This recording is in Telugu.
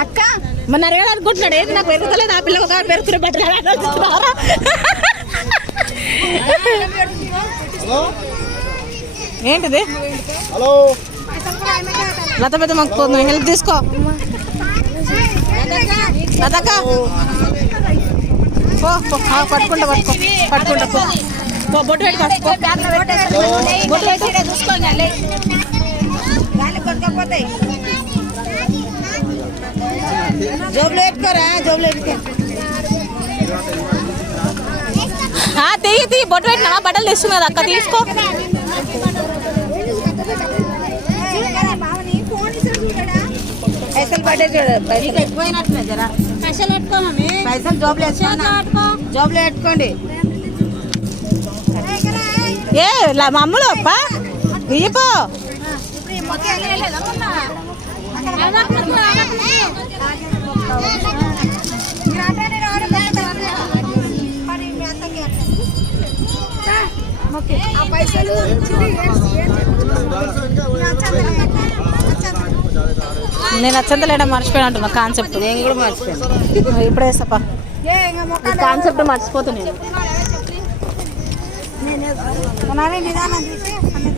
అక్క మన అడగాలనుకుంటున్నాడు ఏది నాకు పెరుగుతలేదు ఆ పిల్ల ఒక పెరుగుతున్న బట్టలు ఏంటిది లత పెద్ద మాకు హెల్ప్ తీసుకో లతక్క పట్టుకుంటా పట్టుకుంటా బొట్టు పెట్టుకో జోబులో పెట్టుకోరా జోబులో పెట్టుకో తీయి బొట్టు పెట్టినా బట్టలు తెస్తున్నారు అక్క తీసుకో పైసలు పడ్డే చూడ పైసలు ఎక్కువైనట్టున్నాయి జరా పైసలు పెట్టుకోమని పైసలు జోబులో జోబులో పెట్టుకోండి ఏ మమ్మలు అప్ప వీపో నేను అచ్చంతలేడా మర్చిపోయిన అంటున్నా కాన్సెప్ట్ నేను కూడా మర్చిపోయాను ఇప్పుడే వేసప్ప కాన్సెప్ట్ మర్చిపోతున్నాను